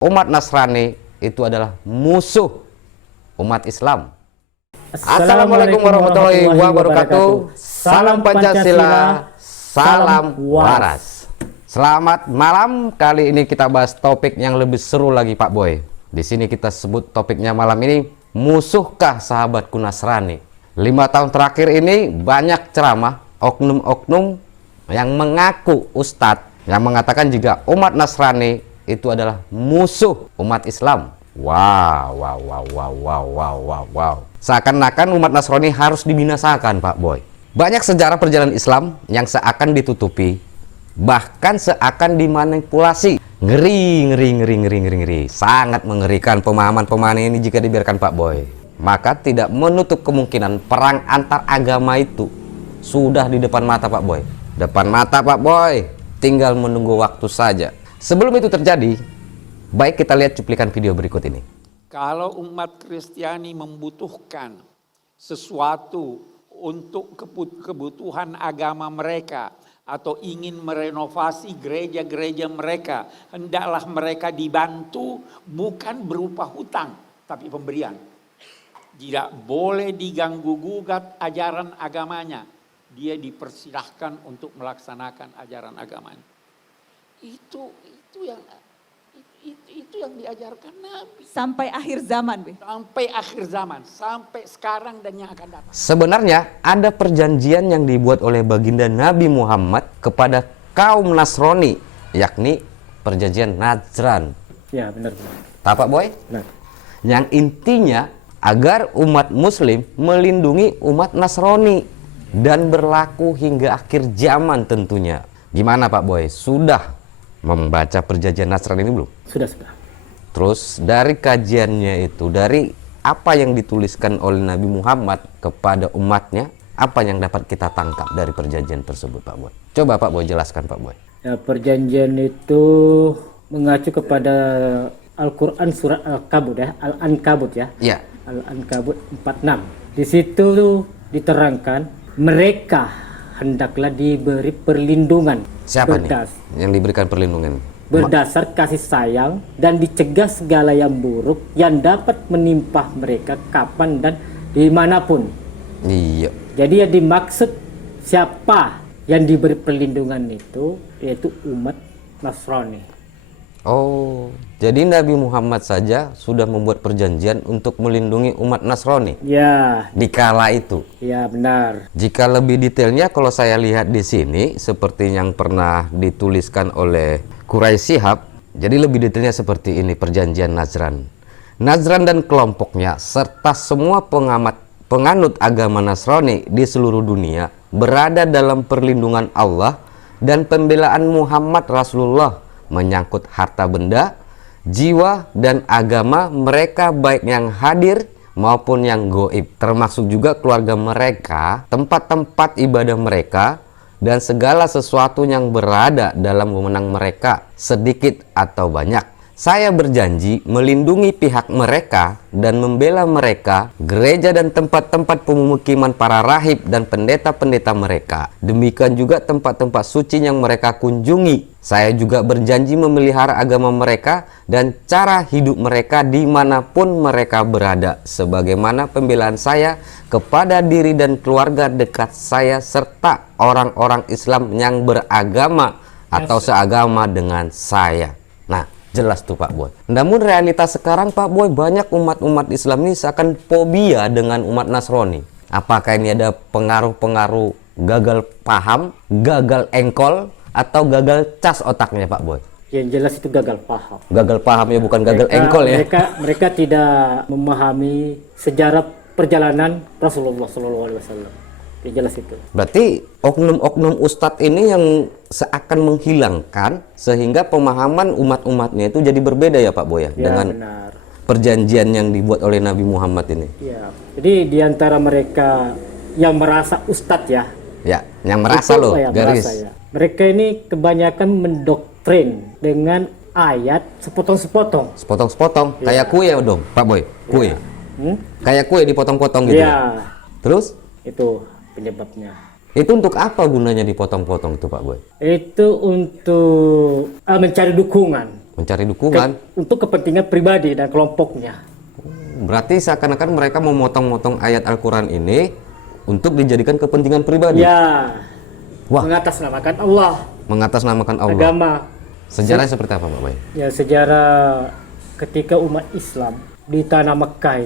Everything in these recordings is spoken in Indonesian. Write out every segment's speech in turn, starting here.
umat Nasrani itu adalah musuh umat Islam. Assalamualaikum warahmatullahi wabarakatuh. Salam Pancasila, salam waras. Selamat malam. Kali ini kita bahas topik yang lebih seru lagi, Pak Boy. Di sini kita sebut topiknya malam ini, musuhkah sahabatku Nasrani? 5 tahun terakhir ini banyak ceramah oknum-oknum yang mengaku ustadz yang mengatakan jika umat Nasrani itu adalah musuh umat Islam. Wow. Seakan-akan umat Nasrani harus dibinasakan, Pak Boy. Banyak sejarah perjalanan Islam yang seakan ditutupi, bahkan seakan dimanipulasi. Ngeri. Sangat mengerikan pemahaman-pemahaman ini jika dibiarkan, Pak Boy. Maka tidak menutup kemungkinan perang antar agama itu sudah di depan mata, Pak Boy. Depan mata, Pak Boy. Tinggal menunggu waktu saja. Sebelum itu terjadi, baik kita lihat cuplikan video berikut ini. Kalau umat Kristiani membutuhkan sesuatu untuk kebutuhan agama mereka atau ingin merenovasi gereja-gereja mereka, hendaklah mereka dibantu bukan berupa hutang, tapi pemberian. Tidak boleh diganggu-gugat ajaran agamanya. Dia dipersilahkan untuk melaksanakan ajaran agamanya. Itu yang diajarkan Nabi. Sampai akhir zaman, Be. Sampai akhir zaman, sampai sekarang dan yang akan datang. Sebenarnya ada perjanjian yang dibuat oleh baginda Nabi Muhammad kepada kaum Nasrani, yakni perjanjian Najran. Ya, benar. Tahu, Pak Boy? Benar. Yang intinya agar umat Muslim melindungi umat Nasrani dan berlaku hingga akhir zaman tentunya. Gimana, Pak Boy? Sudah membaca perjanjian Najran ini belum? Sudah. Terus dari kajiannya itu, dari apa yang dituliskan oleh Nabi Muhammad kepada umatnya, apa yang dapat kita tangkap dari perjanjian tersebut, Pak Boy? Coba Pak Boy jelaskan, Pak Boy. Ya, perjanjian itu mengacu kepada Al-Quran surat Al-Kabut ya, Al-Ankabut ya. Iya. Al-Ankabut 46. Di situ diterangkan mereka hendaklah diberi perlindungan. Siapa nih yang diberikan perlindungan? Berdasar kasih sayang dan dicegah segala yang buruk yang dapat menimpa mereka kapan dan dimanapun. Iya. Jadi yang dimaksud siapa yang diberi perlindungan itu yaitu umat Nasrani. Oh, jadi Nabi Muhammad saja sudah membuat perjanjian untuk melindungi umat Nasrani. Ya. Di kala itu. Ya, benar. Jika lebih detailnya, kalau saya lihat di sini seperti yang pernah dituliskan oleh Quraisy Shihab, jadi lebih detailnya seperti ini perjanjian Najran. Najran dan kelompoknya serta semua penganut agama Nasrani di seluruh dunia berada dalam perlindungan Allah dan pembelaan Muhammad Rasulullah menyangkut harta benda, jiwa, dan agama mereka baik yang hadir maupun yang goib, termasuk juga keluarga mereka, tempat-tempat ibadah mereka, dan segala sesuatu yang berada dalam wewenang mereka, sedikit atau banyak. Saya berjanji melindungi pihak mereka dan membela mereka, gereja dan tempat-tempat pemukiman para rahib dan pendeta-pendeta mereka. Demikian juga tempat-tempat suci yang mereka kunjungi. Saya juga berjanji memelihara agama mereka dan cara hidup mereka dimanapun mereka berada, sebagaimana pembelaan saya kepada diri dan keluarga dekat saya serta orang-orang Islam yang beragama atau seagama dengan saya. Nah, jelas tuh, Pak Boy. Namun realitas sekarang, Pak Boy, banyak umat-umat Islam ini seakan fobia dengan umat Nasrani. Apakah ini ada pengaruh-pengaruh gagal paham, gagal engkol, atau gagal cas otaknya, Pak Boy? Yang jelas itu gagal paham. Gagal paham ya, bukan gagal engkol ya. Mereka tidak memahami sejarah perjalanan Rasulullah SAW. Yang jelas itu. Berarti oknum-oknum ustadz ini yang seakan menghilangkan sehingga pemahaman umat-umatnya itu jadi berbeda ya, Pak Boy ya, dengan benar. Perjanjian yang dibuat oleh Nabi Muhammad ini. Ya. Jadi diantara mereka yang merasa ustadz ya. Ya, yang merasa loh, garis. Merasa, ya. Mereka ini kebanyakan mendoktrin dengan ayat sepotong-sepotong. Sepotong-sepotong, Ya. kayak kue dong, Pak Boy. Kue. Ya. Kayak kue dipotong-potong gitu. Ya. Terus? Itu penyebabnya. Itu untuk apa gunanya dipotong-potong itu, Pak Boy? Itu untuk mencari dukungan. Mencari dukungan. Untuk kepentingan pribadi dan kelompoknya. Berarti seakan-akan mereka memotong-motong ayat Al-Quran ini untuk dijadikan kepentingan pribadi. Ya. Wah. Mengatasnamakan Allah. Mengatasnamakan Allah. Agama. Sejarahnya seperti apa, Pak Boy? Ya, sejarah ketika umat Islam di tanah Mekah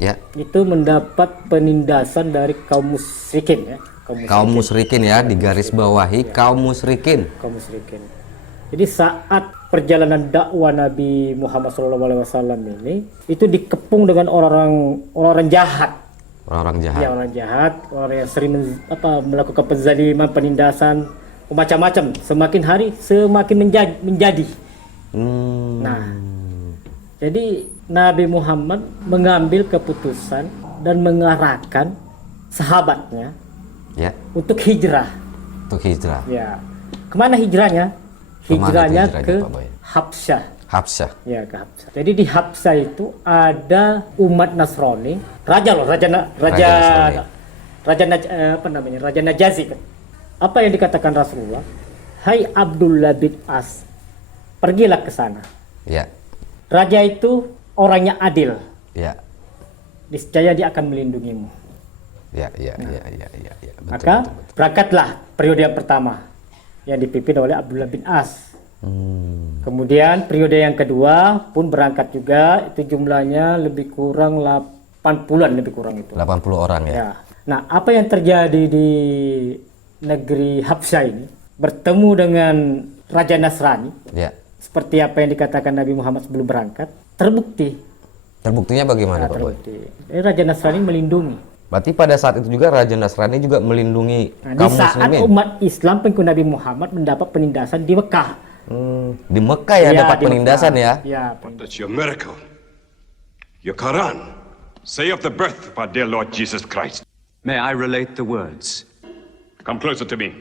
Ya. itu mendapat penindasan dari kaum musyrikin ya. Kaum musyrikin ya, digaris bawahi kaum musyrikin. Kaum musyrikin. Jadi saat perjalanan dakwah Nabi Muhammad SAW ini itu dikepung dengan orang-orang jahat. Orang-orang jahat. Ya, orang jahat, orang yang sering melakukan penzaliman, penindasan, macam-macam. Semakin hari semakin menjadi. Nah, jadi Nabi Muhammad mengambil keputusan dan mengarahkan sahabatnya Ya. untuk hijrah. Untuk hijrah. Ya, kemana hijrahnya? Hijrahnya ke Pak Boy? Habsyah. Habsyah. Ya, ke Habsyah. Jadi di Habsyah itu ada umat Nasrani, raja Nasrani. Raja Najazi kan. Apa yang dikatakan Rasulullah? Hai Abdullah bin As, pergilah ke sana. Ya. Raja itu orangnya adil. Ya. Niscaya dia akan melindungimu. Ya. Betul, Maka betul, betul. berangkatlah periode yang pertama yang dipimpin oleh Abdullah bin As. Kemudian periode yang kedua pun berangkat juga, itu jumlahnya lebih kurang 80-an lebih kurang itu. 80 orang ya. Ya. Nah, apa yang terjadi di negeri Habsyah ini? Bertemu dengan Raja Nasrani, Ya. seperti apa yang dikatakan Nabi Muhammad sebelum berangkat, terbukti. Terbuktinya bagaimana, Pak Boy? Terbukti. Raja Nasrani melindungi. Berarti pada saat itu juga Raja Nasrani juga melindungi Nah, di kaum saat muslimin. umat Islam pengikut Nabi Muhammad mendapat penindasan di Mekah. Di Mekah ya, dapat di penindasan Mekah. ya. Ya, That's your miracle. Your Quran. Say of the birth of our dear Lord Jesus Christ. May I relate the words? Come closer to me.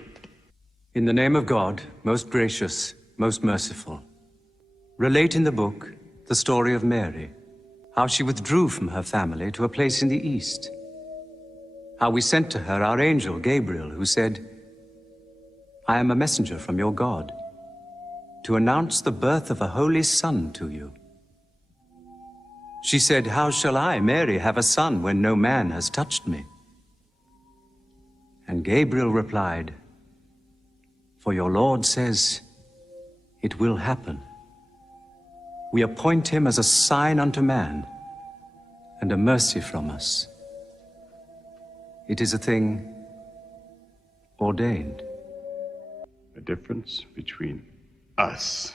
In the name of God, most gracious, most merciful. Relate in the book the story of Mary, how she withdrew from her family to a place in the east. How we sent to her our angel Gabriel, who said, I am a messenger from your God, to announce the birth of a holy son to you. She said, how shall I, Mary, have a son when no man has touched me? And Gabriel replied, for your Lord says, it will happen. We appoint him as a sign unto man, and a mercy from us. It is a thing ordained. The difference between us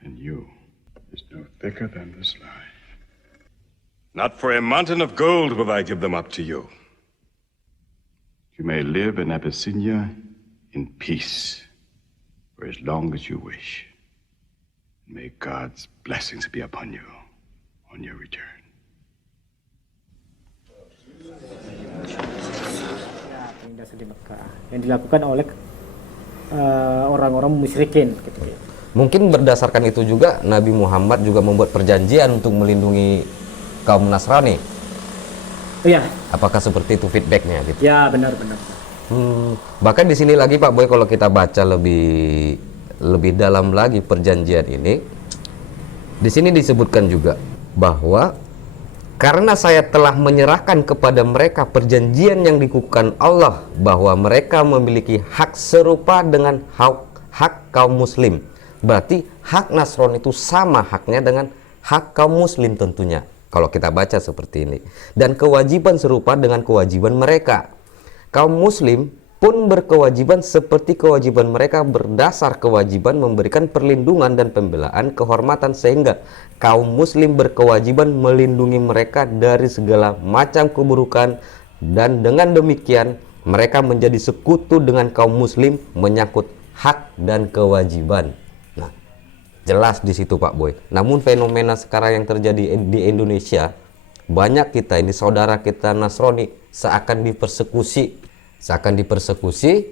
and you is no thicker than the sky. Not for a mountain of gold will I give them up to you. You may live in Abyssinia in peace for as long as you wish. May God's blessings be upon you on your return. penindasan di Mekah yang dilakukan oleh orang-orang musyrikin gitu ya. Mungkin berdasarkan itu juga Nabi Muhammad juga membuat perjanjian untuk melindungi kaum Nasrani. Iya. Apakah seperti itu feedbacknya gitu? Ya, benar-benar. Bahkan di sini lagi Pak Boy, kalau kita baca lebih dalam lagi perjanjian ini, di sini disebutkan juga bahwa karena saya telah menyerahkan kepada mereka perjanjian yang dikukuhkan Allah, bahwa mereka memiliki hak serupa dengan hak kaum muslim. Berarti hak Nasrani itu sama haknya dengan hak kaum muslim tentunya, kalau kita baca seperti ini. Dan kewajiban serupa dengan kewajiban mereka. Kaum muslim pun berkewajiban seperti kewajiban mereka berdasar kewajiban memberikan perlindungan dan pembelaan kehormatan, sehingga kaum muslim berkewajiban melindungi mereka dari segala macam keburukan, dan dengan demikian mereka menjadi sekutu dengan kaum muslim menyangkut hak dan kewajiban. Nah, jelas di situ Pak Boy. Namun fenomena sekarang yang terjadi di Indonesia, banyak kita ini saudara kita Nasrani seakan dipersekusi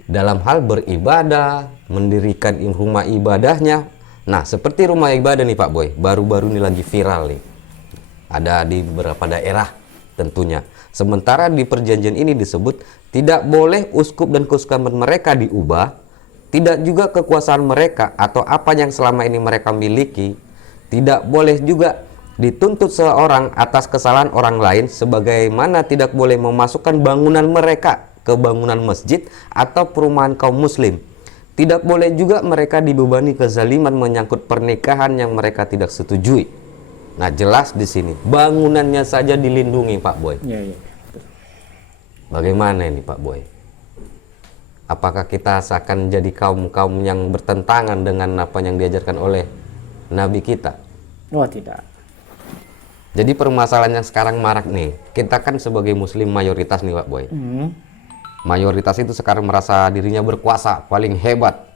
dalam hal beribadah, mendirikan rumah ibadahnya. Nah, seperti rumah ibadah nih Pak Boy, baru-baru ini lagi viral nih. Ada di beberapa daerah tentunya. Sementara di perjanjian ini disebut tidak boleh uskup dan keuskupan mereka diubah, tidak juga kekuasaan mereka atau apa yang selama ini mereka miliki tidak boleh juga dituntut seorang atas kesalahan orang lain, sebagaimana tidak boleh memasukkan bangunan mereka ke bangunan masjid atau perumahan kaum muslim. Tidak boleh juga mereka dibebani kezaliman menyangkut pernikahan yang mereka tidak setujui. Nah, jelas di sini bangunannya saja dilindungi, Pak Boy. Iya. Bagaimana ini, Pak Boy? Apakah kita seakan jadi kaum-kaum yang bertentangan dengan apa yang diajarkan oleh Nabi kita? Oh, tidak. Jadi permasalahan yang sekarang marak nih, kita kan sebagai muslim mayoritas nih, Pak Boy. Mayoritas itu sekarang merasa dirinya berkuasa, paling hebat.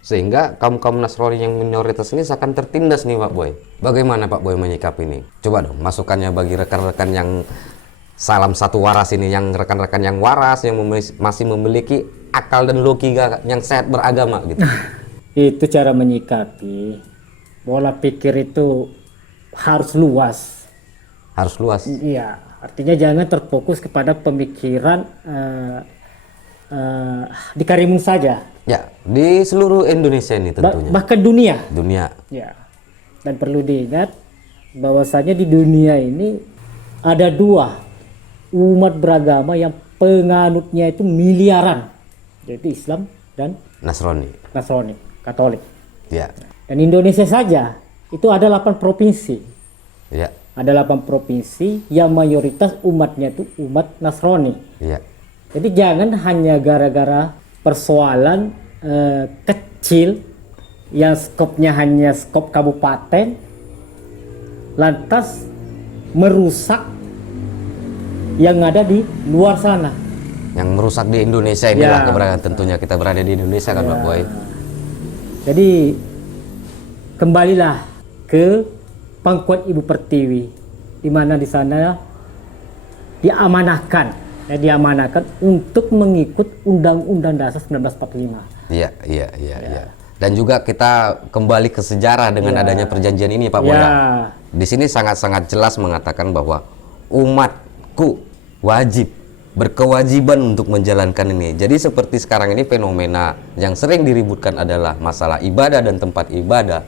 Sehingga kaum-kaum Nasrani yang minoritas ini seakan tertindas nih, Pak Boy. Bagaimana Pak Boy menyikapi ini? Coba dong masukannya bagi rekan-rekan yang salam satu waras ini, yang rekan-rekan yang waras, yang masih memiliki akal dan logika yang sehat beragama gitu. Itu cara menyikapi. Pola pikir itu harus luas. Harus luas. Iya, artinya jangan terfokus kepada pemikiran di Karimun saja. Ya, di seluruh Indonesia ini tentunya. Bahkan dunia. Dunia. Ya. Dan perlu diingat bahwasanya di dunia ini ada 2 umat beragama yang penganutnya itu miliaran, yaitu Islam dan Nasrani. Katolik. Ya. Dan Indonesia saja itu ada 8 provinsi. Ya. Ada 8 provinsi yang mayoritas umatnya itu umat Nasrani. Ya. Jadi jangan hanya gara-gara persoalan kecil yang skopnya hanya skop kabupaten, lantas merusak yang ada di luar sana. Yang merusak di Indonesia inilah keberadaan, tentunya kita berada di Indonesia kan, Pak Boy. Jadi kembalilah ke pangkuan Ibu Pertiwi, di mana di sana diamanahkan untuk mengikut Undang-Undang Dasar 1945. Iya. Dan juga kita kembali ke sejarah dengan adanya perjanjian ini, Pak Boy. Di sini sangat-sangat jelas mengatakan bahwa umatku wajib, berkewajiban untuk menjalankan ini. Jadi seperti sekarang ini fenomena yang sering diributkan adalah masalah ibadah dan tempat ibadah.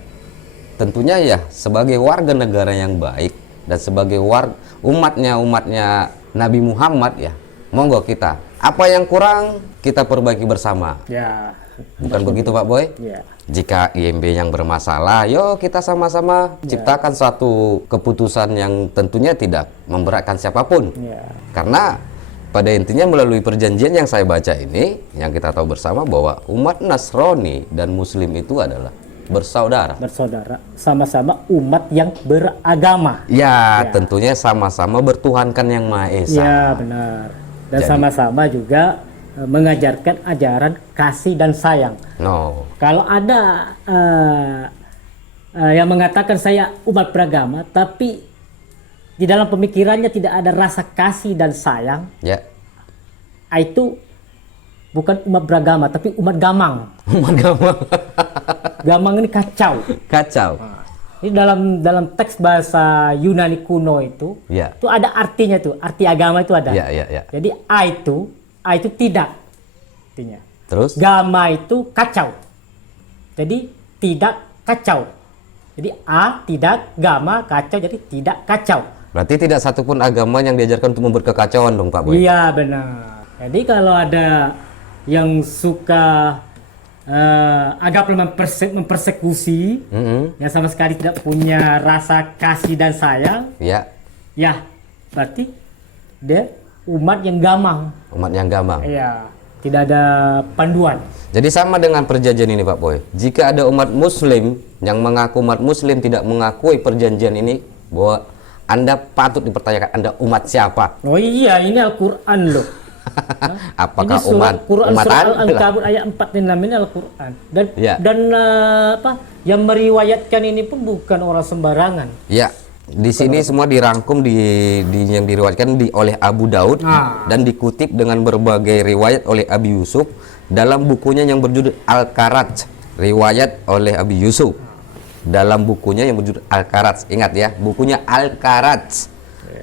Tentunya ya sebagai warga negara yang baik dan sebagai umatnya Nabi Muhammad ya, monggo kita apa yang kurang kita perbaiki bersama. Ya. Bukan begitu Pak Boy? Ya. Jika IMB yang bermasalah, yuk kita sama-sama ciptakan suatu keputusan yang tentunya tidak memberatkan siapapun. Ya. Karena pada intinya melalui perjanjian yang saya baca ini, yang kita tahu bersama bahwa umat Nasrani dan Muslim itu adalah bersaudara. Sama-sama umat yang beragama. Ya, tentunya sama-sama bertuhankan yang Maha Esa. Ya, benar. Dan sama-sama juga mengajarkan ajaran kasih dan sayang. No. Kalau ada yang mengatakan saya umat beragama, tapi di dalam pemikirannya tidak ada rasa kasih dan sayang, Ya. itu bukan umat beragama, tapi umat gamang. Umat gamang. Gamang ini kacau. Kacau. Ini dalam teks bahasa Yunani kuno itu ada artinya tuh, arti agama itu ada. Ya. Jadi A itu tidak artinya. Terus? Gama itu kacau. Jadi tidak kacau. Jadi A tidak, gama kacau, jadi tidak kacau. Berarti tidak satupun agama yang diajarkan untuk membuat kekacauan dong Pak Boy? Iya benar. Jadi kalau ada yang suka agama mempersekusi, yang sama sekali tidak punya rasa kasih dan sayang, ya berarti dia umat yang gamang. Umat yang gamang. Iya, tidak ada panduan. Jadi sama dengan perjanjian ini Pak Boy. Jika ada umat Muslim yang mengaku umat Muslim tidak mengakui perjanjian ini, bahwa Anda patut dipertanyakan Anda umat siapa? Oh iya, ini Al-Quran loh. Apakah ini surat Quran, umat surat Anda? Al-Ankabut ayat 46 ini Al-Quran. Dan yang meriwayatkan ini pun bukan orang sembarangan. Ya. Di sini semua dirangkum yang diriwayatkan oleh Abu Daud dan dikutip dengan berbagai riwayat oleh Abi Yusuf dalam bukunya yang berjudul Al-Karaj. Riwayat oleh Abi Yusuf dalam bukunya yang berjudul Al-Karaj. Ingat ya, bukunya Al-Karaj.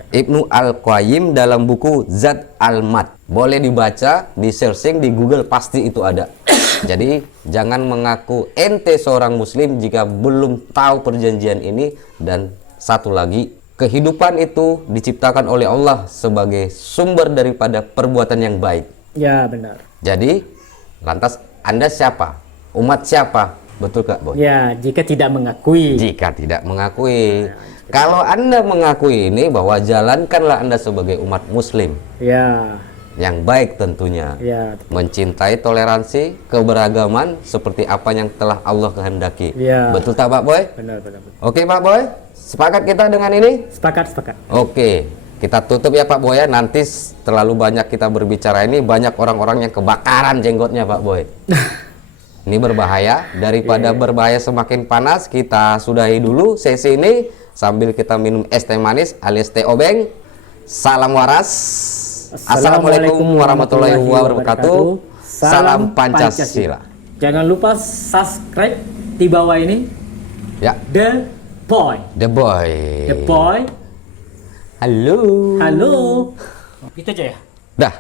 Ibnu Al-Qayyim dalam buku Zad Al-Mat. Boleh dibaca, di searching di Google pasti itu ada. Jadi jangan mengaku ente seorang muslim jika belum tahu perjanjian ini. Dan satu lagi, kehidupan itu diciptakan oleh Allah sebagai sumber daripada perbuatan yang baik. Ya, benar. Jadi lantas Anda siapa? Umat siapa? Betul Kak Boy? Ya, jika tidak mengakui. Jika tidak mengakui. Kalau Anda mengakui ini, bahwa jalankanlah Anda sebagai umat muslim Ya, yang baik tentunya. ya, Mencintai toleransi, keberagaman seperti apa yang telah Allah kehendaki. Ya. Betul tak Pak Boy? benar, benar, benar. Oke Pak Boy, sepakat kita dengan ini? Sepakat, sepakat. Oke, kita tutup ya Pak Boy ya. Nanti terlalu banyak kita berbicara ini, banyak orang-orang yang kebakaran jenggotnya Pak Boy. Ini berbahaya. Daripada berbahaya semakin panas, kita sudahi dulu sesi ini sambil kita minum es teh manis alias teh obeng. Salam waras. Assalamualaikum warahmatullahi wabarakatuh. Salam Pancasila. Jangan lupa subscribe di bawah ini. Ya, The Boy. The Boy. The Boy. Halo. Halo. Itu aja ya. Dah.